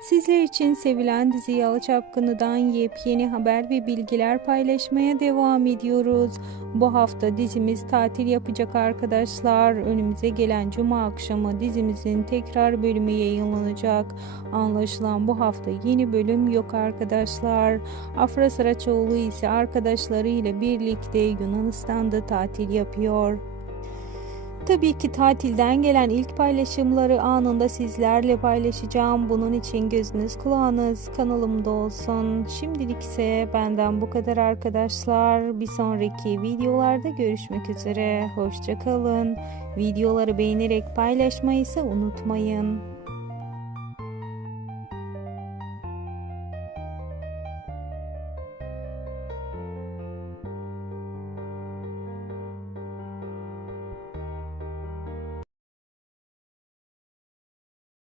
Sizler için sevilen dizi Yalı yepyeni haber ve bilgiler paylaşmaya devam ediyoruz. Bu hafta dizimiz tatil yapacak arkadaşlar. Önümüze gelen cuma akşamı dizimizin tekrar bölümü yayınlanacak. Anlaşılan bu hafta yeni bölüm yok arkadaşlar. Afra Saraçoğlu ise arkadaşlarıyla birlikte Yunanistan'da tatil yapıyor. Tabii ki tatilden gelen ilk paylaşımları anında sizlerle paylaşacağım. Bunun için gözünüz kulağınız kanalımda olsun. Şimdilik ise benden bu kadar arkadaşlar. Bir sonraki videolarda görüşmek üzere. Hoşçakalın. Videoları beğenerek paylaşmayı ise unutmayın.